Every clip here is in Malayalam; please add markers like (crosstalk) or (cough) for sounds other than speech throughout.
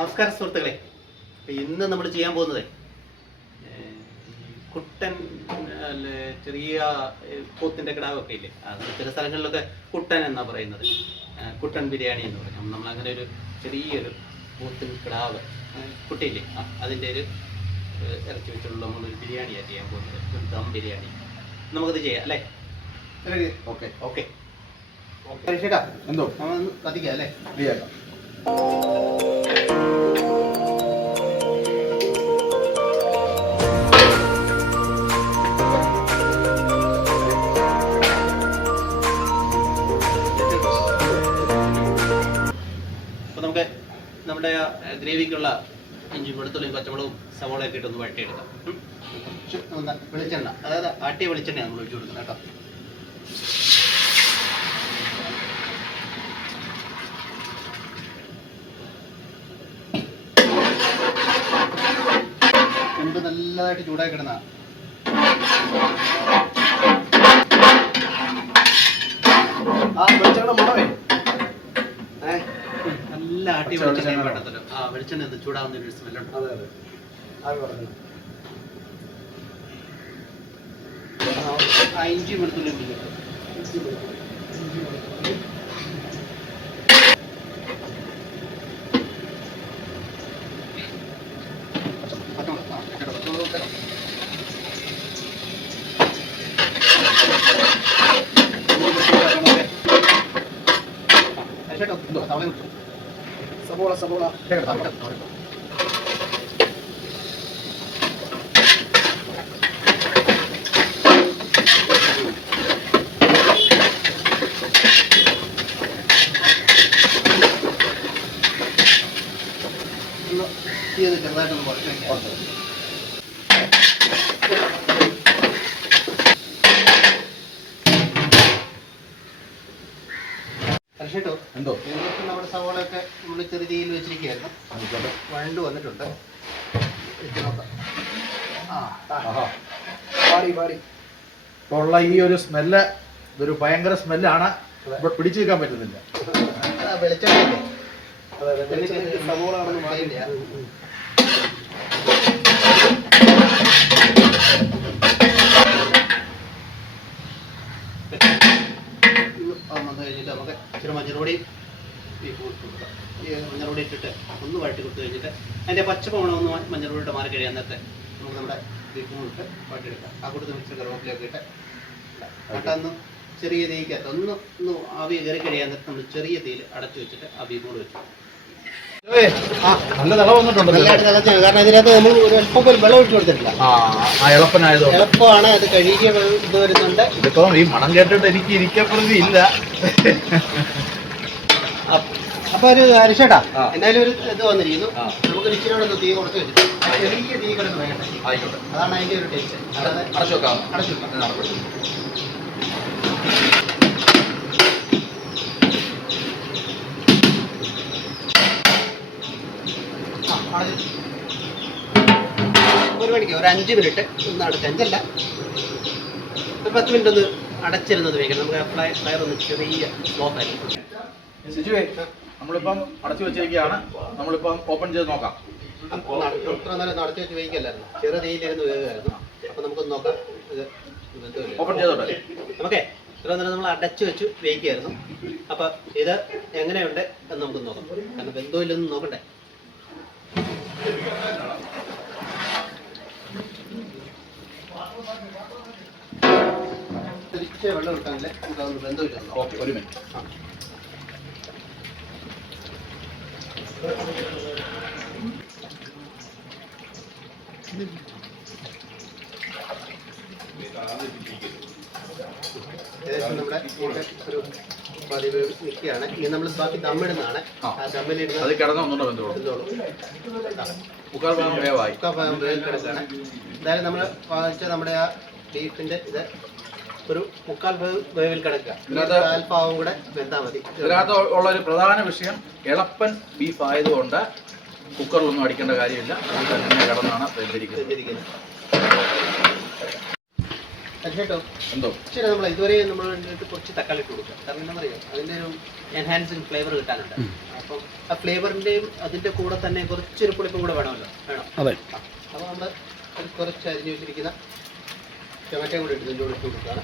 നമസ്കാരം സുഹൃത്തുക്കളെ. ഇന്ന് നമ്മൾ ചെയ്യാൻ പോകുന്നത് കുട്ടൻ അല്ലെ ചെറിയ ഏർ, പോത്തിന്റെ കിടാവൊക്കെ ഇല്ലേ? അത് ചില സ്ഥലങ്ങളിലൊക്കെ കുട്ടൻ എന്നാ പറയുന്നത്. കുട്ടൻ ബിരിയാണി എന്ന് പറയും. നമ്മൾ അങ്ങനെ ഒരു ചെറിയൊരു പോത്തിൻ കിടാവ് കുട്ടിയില്ലേ? ആ അതിന്റെ ഒരു ഇറച്ചി വെച്ചുള്ള നമ്മളൊരു ബിരിയാണിയാണ് ചെയ്യാൻ പോകുന്നത്. ഒരു ദം ബിരിയാണി. നമുക്കത് ചെയ്യാം അല്ലേ? Okay okay. ചേട്ടാ എന്തോ? നമ്മൾ കത്തിക്കാം അല്ലേ? വെളുത്തുള്ളിയും പച്ചമുളകും സവോളയൊക്കെ ഇട്ടൊന്ന് വഴട്ടിയെടുക്കാം വെളിച്ചെണ്ണ അതായത് ആട്ടിയ വെളിച്ചെണ്ണ നമ്മൾ ഒഴിച്ചു കൊടുക്കുന്നത് കേട്ടോ. ചെമ്പ് നല്ലതായിട്ട് ചൂടായി കിടന്ന. ആ വെളിച്ചെണ്ണ നല്ല ആട്ടി വെളിച്ചെണ്ണ വെളിച്ചെണ്ണ ആ വെളിച്ചെണ്ണ ഒന്ന് ചൂടാവുന്ന ഒരു സ്മെല്ലുണ്ട് അതെ അതെ. പറഞ്ഞു. ആ ഇഞ്ചി വെളുത്തുള്ളി ആ ഇട്ടിട്ട് പച്ചമുളക് ഇട്ട്. ആ, ചേട്ടാ, ഇതോ, സവാള ഇട്ടു. സബോള സബോള ചേട്ടാ, ഇട്ടോ, സവാള ഇട്ടോ. ഒന്ന് തീ ഒന്ന് ചെറുതായിട്ടൊന്ന് കുറച്ച് വെക്കാം എന്തോ? ഏകദേശം നമ്മുടെ സവാളയൊക്കെ നമ്മൾ ചെറിയ തീയിൽ വെച്ചിരിക്കുകയായിരുന്നു. വഴണ്ട് വന്നിട്ടുണ്ട്. ഉള്ള ഈ ഒരു സ്മെല്ല് ഇതൊരു ഭയങ്കര സ്മെല്ലാണ്. ഇവിടെ പിടിച്ചു നിൽക്കാൻ പറ്റുന്നില്ല. വെളിച്ചെണ്ണ സവോള ആണെന്ന് പറയില്ല വന്നു കഴിഞ്ഞിട്ട് നമുക്ക് ഇച്ചിരി മഞ്ഞൾപ്പൊടി ഈ ഇട്ട് കൊടുക്കാം ഈ മഞ്ഞൾപൊടി ഇട്ടിട്ട് ഒന്ന് വഴട്ടി കൊടുത്തു കഴിഞ്ഞിട്ട് അതിന്റെ പച്ചപ്പമണം ഒന്ന് മഞ്ഞൾപ്പൊടി ഇട്ട് മാറി കഴിയാൻ നേരത്തെ നമുക്ക് നമ്മുടെ ബീഫും ഇട്ട് വഴട്ടിയെടുക്കാം ആ കൂട്ടത്തിൽ മിക്സ് കറിവേപ്പിലൊക്കെ ഇട്ട് എന്നിട്ടൊന്ന് ചെറിയ തീക്കകത്ത് ഒന്ന് ഒന്ന് ആവി കയറി കഴിയാൻ നേരത്തെ നമ്മൾ ചെറിയ തീയിൽ അടച്ചു വെച്ചിട്ട് ആ ബീഫ് കൂടെ വെച്ചു നല്ല തിള വന്നിട്ടുണ്ടല്ലോ കാരണം ഇതിനകത്ത് നമ്മൾ വെള്ളം ഒഴിച്ചു കൊടുത്തിട്ടില്ല. ആ എളുപ്പനായതുകൊണ്ട്. എളുപ്പമാണ് അത് കഴുകിയ ഇത് വരുന്നുണ്ട്. ഇതിപ്പം ഈ മണം കേട്ടിട്ട് എനിക്ക് ഇല്ല. അപ്പ- ഒരു ആ. എന്തായാലും ഒരു ഇത് വന്നിരിക്കുന്നു. നമുക്ക് ഇച്ചിരി തീ കുറച്ച് വെച്ചിട്ട് ചെറിയ തീ കിടന്ന് വേണ്ടേ അതാണ് അതിന്റെ ഒരു ടേസ്റ്റ് അടച്ചു വെക്കാം. അടച്ചു വെക്കാം. ഒരു മണിക്ക് ഒരു അഞ്ച് മിനിറ്റ് ഒന്ന് അടച്ച്. അഞ്ചല്ല. ഒരു പത്ത് മിനിറ്റ് ഒന്ന് അടച്ചിരുന്നത് വേഗം. നമുക്ക് ഫ്ലൈ ഫ്ലയർ ഒന്ന് ചെറിയ സ്ലോപ്പ് ആയിരിക്കും സിജുവേ നമ്മളിപ്പം അടച്ചു വെച്ചിരിക്കുകയാണ്. നമ്മളിപ്പം ഓപ്പൺ ചെയ്ത് നോക്കാം. അടച്ചു നേരം അടച്ചു വെച്ച് വേവിക്കല്ലായിരുന്നു. ചെറിയ തീയിലിരുന്ന് വേവുമായിരുന്നു അപ്പം നമുക്കൊന്ന് നോക്കാം. ഇത് ഓപ്പൺ ചെയ്തോട്ടെ. നമുക്കേ ഇത്ര നേരം നമ്മൾ അടച്ചു വെച്ച് വേഗിക്കായിരുന്നു അപ്പൊ ഇത് എങ്ങനെയുണ്ട് എന്ന് നമുക്ക് നോക്കാം. കാരണം ബന്ധമില്ലെന്ന് ഇല്ലെന്ന് തിരിച്ച് വെള്ളം എടുക്കാനല്ലേ നമുക്ക് അതൊന്ന് വെന്തോ ഓക്കെ ഒരു മിനിറ്റ്. ഏകദേശം നമ്മുടെ ഇവിടെ ഒരു പതിവ് നിൽക്കുകയാണ്. ഇനി നമ്മൾ ബാക്കി ദമ്മിടുന്നതാണ് ആ. ആ ദമ്മിലിടുന്ന അത് കിടന്ന് ഒന്നുകൂടെ വെന്തോളൂ എന്തോളും മുക്കാൽ ഭാഗം വേവായി. മുക്കാഭാഗം വേവിക്കെടുക്കുകയാണ് എന്തായാലും നമ്മൾ വാങ്ങിച്ച നമ്മുടെ ആ ബീഫിന്റെ ഇത് മുക്കാൽ വേവ് വേവിൽ കിടക്കുക. ഇതിനകത്ത് കാൽഭാവം കൂടെ വെന്താൽ മതി. ഇതിനകത്ത് ഉള്ള ഒരു പ്രധാന വിഷയം എളപ്പൻ ബീഫ് ആയതുകൊണ്ട് കുക്കറിലൊന്നും അടിക്കേണ്ട കാര്യമില്ല. അത് തന്നെ കിടന്നാണ് വെന്തിരിക്കുന്നത്. എന്തോ? ശരി നമ്മൾ ഇതുവരെ നമ്മൾ കുറച്ച് തക്കാളി ഇട്ട് കൊടുക്കുക കാരണം എന്താ പറയുക അതിന്റെ ഒരു എൻഹാൻസിങ് ഫ്ലേവർ കിട്ടാനുണ്ട്. അപ്പം ആ ഫ്ലേവറിന്റെയും അതിന്റെ കൂടെ തന്നെ കുറച്ചൊരു പുളിപ്പും കൂടെ വേണമല്ലോ. വേണം. അപ്പോൾ നമ്മൾ കുറച്ച് അരിഞ്ഞു വെച്ചിരിക്കുന്ന ടൊമാറ്റോ കൂടെ എടുത്ത് ഇതിന്റെ കൂടെ ഇട്ട് കൊടുക്കുകയാണ്.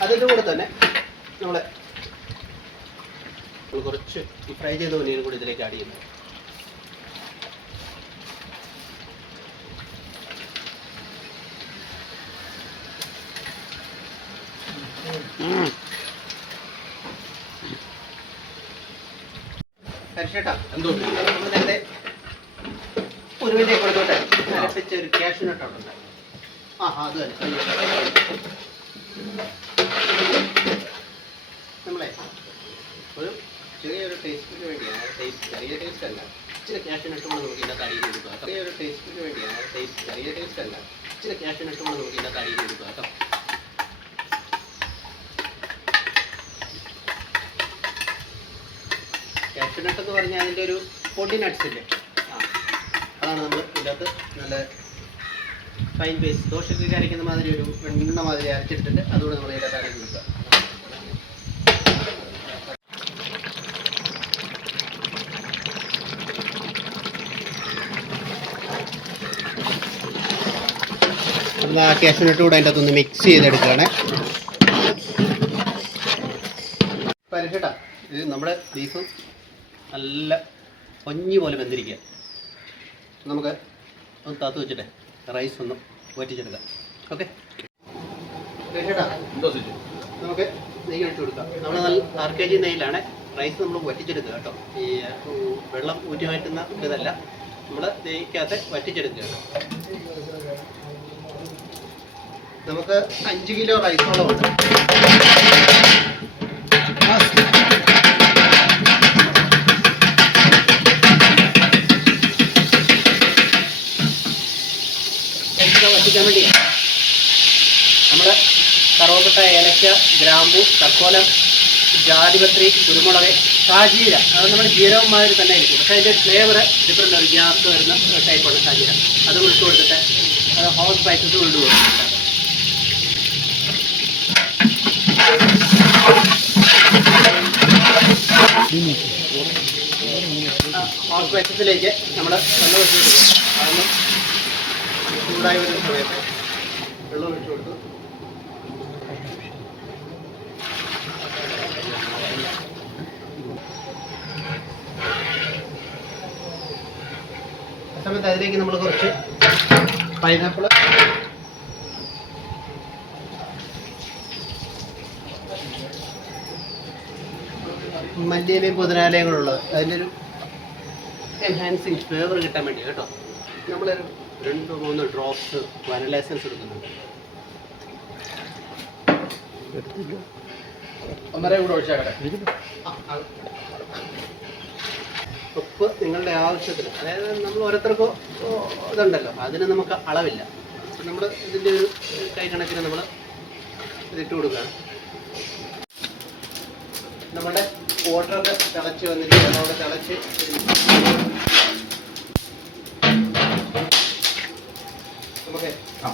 അതിന്റെ കൂടെ തന്നെ നമ്മളെ കുറച്ച് ഫ്രൈ ചെയ്ത ഒനിയനും കൂടി ഇതിലേക്ക് ആഡ് ചെയ്യുന്നു. ഹർഷേട്ടാ എന്തോ? നമ്മൾ നേരത്തെ ഉരുവിന്റെ കൊടുത്തോട്ടെ അരപ്പിച്ച ഒരു ക്യാഷ് നട്ട് അവിടെ നമ്മളെ ഒരു ചെറിയൊരു ടേസ്റ്റിന് വേണ്ടിയാണ് ടേസ്റ്റ് ചെറിയ ടേസ്റ്റ് അല്ല. ഇച്ചിരി ക്യാഷ് നട്ട് കൊണ്ട് നമുക്ക് ഇതിനകത്ത് അടിയിൽ കൊടുക്കുക ചെറിയൊരു ടേസ്റ്റിന് വേണ്ടിയാണ് ടേസ്റ്റ് ചെറിയ ടേസ്റ്റ് അല്ല. ഇച്ചിരി ക്യാഷ് നട്ട് കൊണ്ട് നമുക്ക് അടിയിൽ കൊടുക്കുക കേട്ടോ. ക്യാഷ് നട്ട് എന്ന് പറഞ്ഞാൽ അതിന്റെ ഒരു പൊടി നട്ട്സ് ഇല്ലേ? ആ. അതാണ് നമ്മൾ ഇതിനകത്ത് നല്ല ഫൈൻ പേസ്റ്റ് ദോശയ്ക്ക് അരയ്ക്കുന്ന മാതിരി ഒരു വെണ്ണ മാതിരി അരച്ചിട്ടിട്ട് അതുകൂടെ നമ്മൾ ഇതിനകത്ത് അരക്കി കൊടുക്കുക. നമ്മൾ ആ കാഷ്യൂനട്ട് അതിന്റെ അകത്തൊന്ന് മിക്സ് ചെയ്തെടുക്കുകയാണ്. പരിചേട്ടാ ഇത് നമ്മുടെ ബീഫ് നല്ല പൊഞ്ഞി പോലെ വെന്തിരിക്കുക നമുക്ക് ഒന്ന് താത്ത് വെച്ചിട്ടെ. റൈസ് ഒന്ന് വറ്റിച്ചെടുക്കാം. ഓക്കെ നമുക്ക് നെയ്യ് അടിച്ചു കൊടുക്കാം നമ്മൾ നല്ല ആർ കെ ജി നെയ്യിലാണ് റൈസ് നമ്മൾ വറ്റിച്ചെടുക്കുക കേട്ടോ. ഈ വെള്ളം ഊറ്റി മാറ്റുന്ന ഇതല്ല. നമ്മൾ നെയ്ക്കകത്ത് വറ്റിച്ചെടുക്കുക നമുക്ക് അഞ്ച് കിലോ റൈസോളം ഇതൊക്കെ വേണ്ടിയാണ് നമ്മുടെ കറുവപ്പട്ട ഏലക്ക ഗ്രാമ്പു തക്കോലം ജാതിപത്രി കുരുമുളക് കാജീര. അത് നമ്മുടെ ജീരകം മാതിരി തന്നെ ആയിരിക്കും. പക്ഷേ അതിന്റെ ഫ്ലേവർ ഡിഫറെന്റ് ഒരു ഗ്യാസ് വരുന്ന ടൈപ്പാണ് കാജീര. അത് വിളിച്ചു കൊടുത്തിട്ട് അത് ഹോട്ട് സ്പൈസസ് വിട്ടു കൊടുത്തിട്ട്. ഹോട്ട് സ്പൈസസിലേക്ക് നമ്മൾ വെള്ളം കൊടുക്കുക. അതൊന്ന് ചൂടായി വരുന്ന സമയത്ത് വെള്ളം ഒഴിച്ചു കൊടുത്തു. സമയത്ത് അതിലേക്ക് നമ്മൾ കുറച്ച് പൈനാപ്പിൾ മല്ലിയിലയും പുതിനാലയും ഉള്ളത്. അതിന്റെ ഒരു എൻഹാൻസിങ് ഫ്ലേവർ കിട്ടാൻ വേണ്ടി കേട്ടോ. നമ്മളൊരു രണ്ട് മൂന്ന് ഡ്രോപ്സ് വനല എസൻസ് എടുക്കുന്നുണ്ട്. ഒന്നര കൂടെ ഒഴിച്ചാക്കട്ടെ. ആ, ഉപ്പ് നിങ്ങളുടെ ആവശ്യത്തിന്. അതായത് നമ്മൾ ഓരോരുത്തർക്കും ഇതുണ്ടല്ലോ. അതിന് നമുക്ക് അളവില്ല. നമ്മൾ ഇതിന്റെ ഒരു കൈ കണക്കിന് നമ്മൾ ഇതിട്ട് കൊടുക്കുകയാണ്. നമ്മുടെ വാട്ടറൊക്കെ തിളച്ച് വന്നിട്ട് അവിടെ തിളച്ച് നമുക്ക് ആ.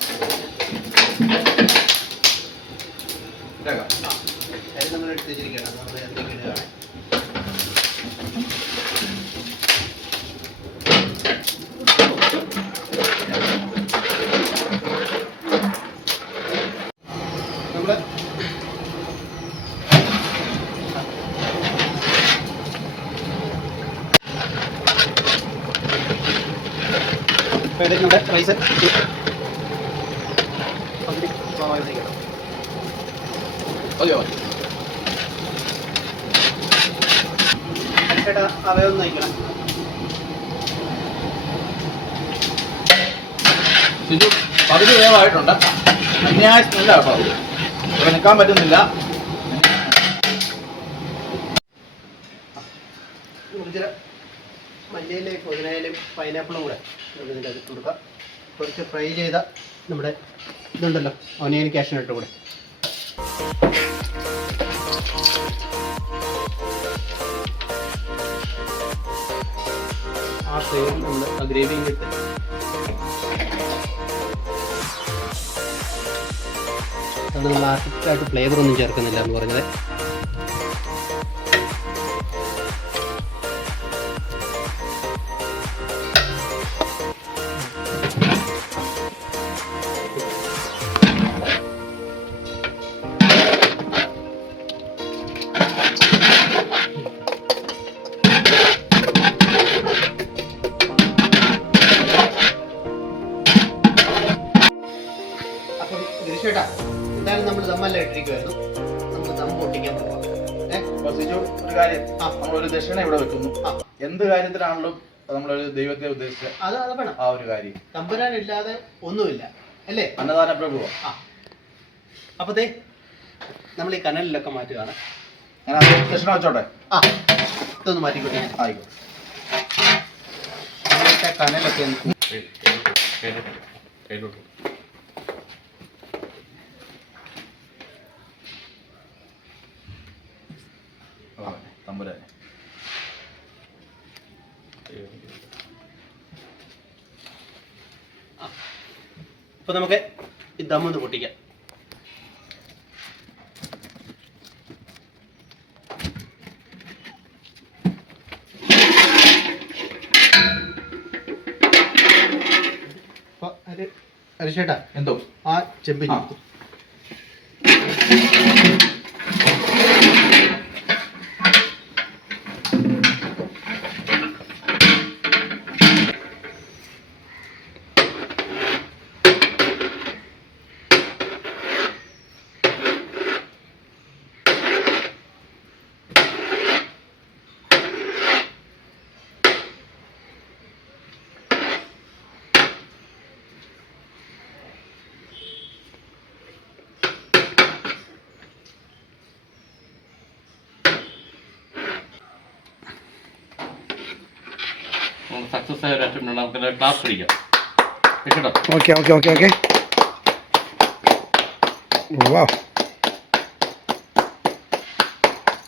ഇതാക്കാം. അരി നമ്മൾ എടുത്ത് വെച്ചിരിക്കുകയാണ്. നമ്മൾ ഇടുകയാണ്. നമ്മൾ ഇപ്പോൾ ഇതിലേക്ക് നമ്മുടെ ഭാഗത്തേക്കാണ് ഓക്കെ ചേട്ടാ അവയൊന്നും നയിക്കണം. സിജു പകുതി വേവായിട്ടുണ്ട് അന്യായ സ്മെല്ല കേട്ടോ ഇവിടെ നിൽക്കാൻ പറ്റുന്നില്ല. ചില മല്ലിയിലും പുതിനയിലും പൈനാപ്പിളും കൂടെ നമുക്ക് ഇതിന്റെ അകത്ത് കൊടുക്കാം. കുറച്ച് ഫ്രൈ ചെയ്ത നമ്മുടെ ഇതുണ്ടല്ലോ. ഓനിയൻ ക്യാഷിനിട്ട് കൂടെ ആ സേവും നമ്മൾ ആ ഗ്രേവിയും കിട്ടും നമ്മൾ ആർട്ടിഫിഷ്യലായിട്ട് ഫ്ലേവർ ഒന്നും ചേർക്കുന്നില്ല എന്ന് പറഞ്ഞത്. ഗിരിശേട്ടാ എന്തായാലും നമ്മൾ ദമ്മല്ല ഇട്ടിരിക്കുമായിരുന്നു നമുക്ക് ദം പൊട്ടിക്കാൻ പോവാം ഏ? അപ്പൊ ഒരു കാര്യം ആ. നമ്മളൊരു ദക്ഷിണ ഇവിടെ വെക്കുന്നു ആ. എന്ത് കാര്യത്തിലാണല്ലോ നമ്മളൊരു ദൈവത്തെ ഉദ്ദേശിച്ച അത് അത് വേണം ആ ഒരു കാര്യം തമ്പുരാനില്ലാതെ ഒന്നുമില്ല അല്ലേ അന്നദാന പ്രഭുവോ ആ അപ്പോൾ ദേ നമ്മൾ ഈ കനലിലൊക്കെ മാറ്റുകയാണ് ഞാൻ അത് ദക്ഷിണ വെച്ചോട്ടെ ആ ഇതൊന്ന് മാറ്റിക്കോട്ടെ ഞാൻ ആയിക്കോട്ടെ കനലൊക്കെ ഒന്ന് ആ, തമ്പുരാനെ അപ്പോൾ നമുക്ക് ഈ ഒന്ന് പൊട്ടിക്കാം. അരിശേട്ടാ എന്തോ? ആ ചെമ്പിന്. സക്സസ് ആയ ഒരു അറ്റംപ്റ്റ് ഉണ്ട് നമുക്ക് ക്ലാസ് പിടിക്കാം കേട്ടോ ഓക്കെ ഓക്കെ ഓക്കെ ഓക്കെ വാ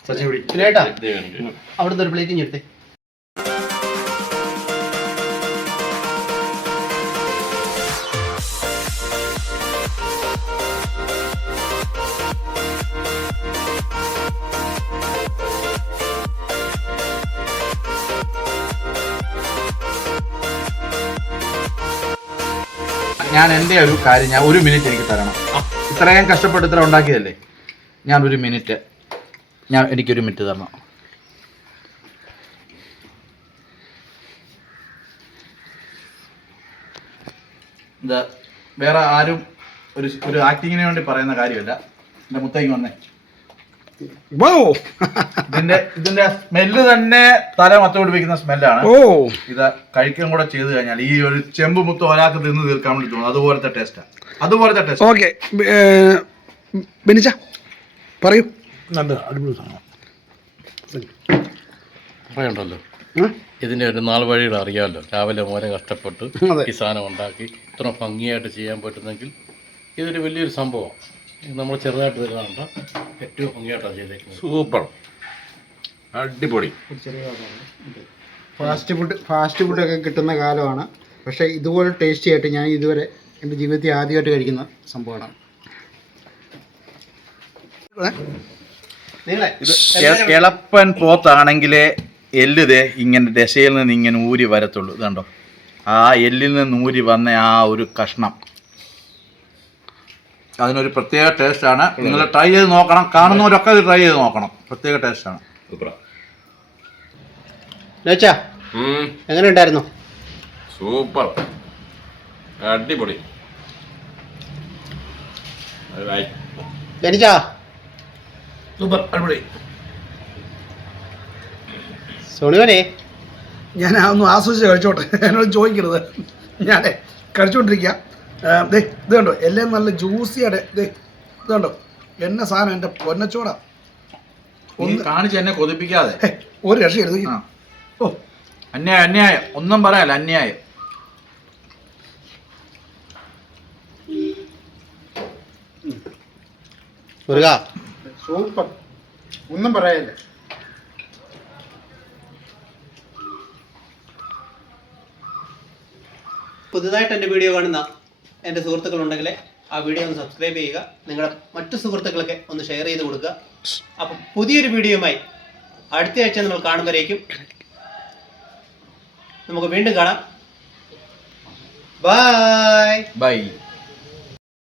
സച്ചിൻ പിടി ചേട്ടാ ദൈവം അവിടുന്ന് ഒരു പ്ലേറ്റിങ് എടുത്തേ. ഞാൻ എന്റെ ഒരു കാര്യം ഞാൻ ഒരു മിനിറ്റ് എനിക്ക് തരണം. ഇത്രയും കഷ്ടപ്പെട്ട് ഇത്ര ഉണ്ടാക്കിയതല്ലേ? ഞാൻ ഒരു മിനിറ്റ് ഞാൻ എനിക്കൊരു മിനിറ്റ് തരണം. ഇത് വേറെ ആരും ഒരു ഒരു ആക്ടിങ്ങിന് വേണ്ടി പറയുന്ന കാര്യമല്ല. എന്റെ മുത്തേക്ക് വന്നേ. ഇതിന്റെ ഇതിന്റെ സ്മെല്ല് തന്നെ തല മത്ത പിടിപ്പിക്കുന്ന സ്മെല്ലാണ്. ഓ. ഇത് കഴിക്കാൻ കൂടെ ചെയ്ത് കഴിഞ്ഞാൽ ഈ ഒരു ചെമ്പ് മുത്തം ഒരാൾക്ക് തിന്ന് തീർക്കാൻ വേണ്ടി തോന്നും. അതുപോലത്തെ ടേസ്റ്റാണ് അതുപോലത്തെ ടേസ്റ്റ് ഓക്കെ. ബെനിച്ച പറയൂ. നല്ല അടിപൊളി സാധനം. പറയുണ്ടല്ലോ. ഉം? ഇതിന്റെ ഒരു നാൾ വഴികൾ അറിയാമല്ലോ. രാവിലെ മോനെ കഷ്ടപ്പെട്ട്. ഈ സാധനം ഉണ്ടാക്കി. ഇത്ര ഭംഗിയായിട്ട് ചെയ്യാൻ പറ്റുന്നെങ്കിൽ ഇതൊരു വലിയൊരു സംഭവം. നമ്മൾ ചെറുതായിട്ട് തരുന്നുണ്ട് ഏറ്റവും ഭംഗിയായിട്ടാണ് ചെയ്തേക്കുന്നത്. സൂപ്പർ അടിപൊളി. ഫാസ്റ്റ് ഫുഡ് ഫാസ്റ്റ് ഫുഡൊക്കെ കിട്ടുന്ന കാലമാണ്. പക്ഷേ ഇതുപോലെ ടേസ്റ്റി ആയിട്ട് ഞാൻ ഇതുവരെ എന്റെ ജീവിതത്തിൽ ആദ്യമായിട്ട് കഴിക്കുന്ന സംഭവമാണ്. നിങ്ങളെ ഇത് എളപ്പൻ പോത്താണെങ്കിലേ എല്ലുതേ ദേ ഇങ്ങനെ ദശയിൽ നിന്ന് ഇങ്ങനെ ഊരി വരത്തുള്ളൂ. ഇതുണ്ടോ? ആ എല്ലിൽ നിന്ന് ഊരി വന്ന ആ ഒരു കഷ്ണം. അതിനൊരു പ്രത്യേക ടേസ്റ്റ് ആണ്. നിങ്ങൾ ട്രൈ ചെയ്ത് നോക്കണം. കാണുന്നവരൊക്കെ ഇത് ട്രൈ ചെയ്ത് നോക്കണം. പ്രത്യേക ടേസ്റ്റാണ് ആണ്. എങ്ങനെ ഉണ്ടായിരുന്നു? സൂപ്പർ. അടിപൊളി. സൂപ്പർ അടിപൊളി. സോണിവനെ ഞാൻ ഒന്ന് ആസ്വദിച്ച് കഴിച്ചോട്ടെ. (laughs) എന്നോട് ചോദിക്കരുത്. ഞാനേ കഴിച്ചുകൊണ്ടിരിക്കുക ദേ ഇത് കണ്ടോ? എല്ലാം നല്ല ജ്യൂസി ദേ ഇത് കണ്ടോ? എന്നെ സാധനം എന്റെ പൊന്നച്ചോട. ഒന്ന് കാണിച്ച് എന്നെ കൊതിപ്പിക്കാതെ. ഒരു രക്ഷയെടുത്ത് ആ. ഓ. അന്യായം അന്യായം. ഒന്നും പറയാല്ല അന്യായം. മുരുക. സൂപ്പർ. ഒന്നും പറയാനില്ല. പുതുതായിട്ട് എന്റെ വീഡിയോ കാണുന്ന എന്റെ സുഹൃത്തുക്കളുണ്ടെങ്കിൽ ആ വീഡിയോ ഒന്ന് സബ്സ്ക്രൈബ് ചെയ്യുക. നിങ്ങളുടെ മറ്റു സുഹൃത്തുക്കളൊക്കെ ഒന്ന് ഷെയർ ചെയ്ത് കൊടുക്കുക. അപ്പം പുതിയൊരു വീഡിയോയുമായി അടുത്ത ആഴ്ച നമ്മൾ കാണുമ്പോഴേക്കും നമുക്ക് വീണ്ടും കാണാം. Bye bye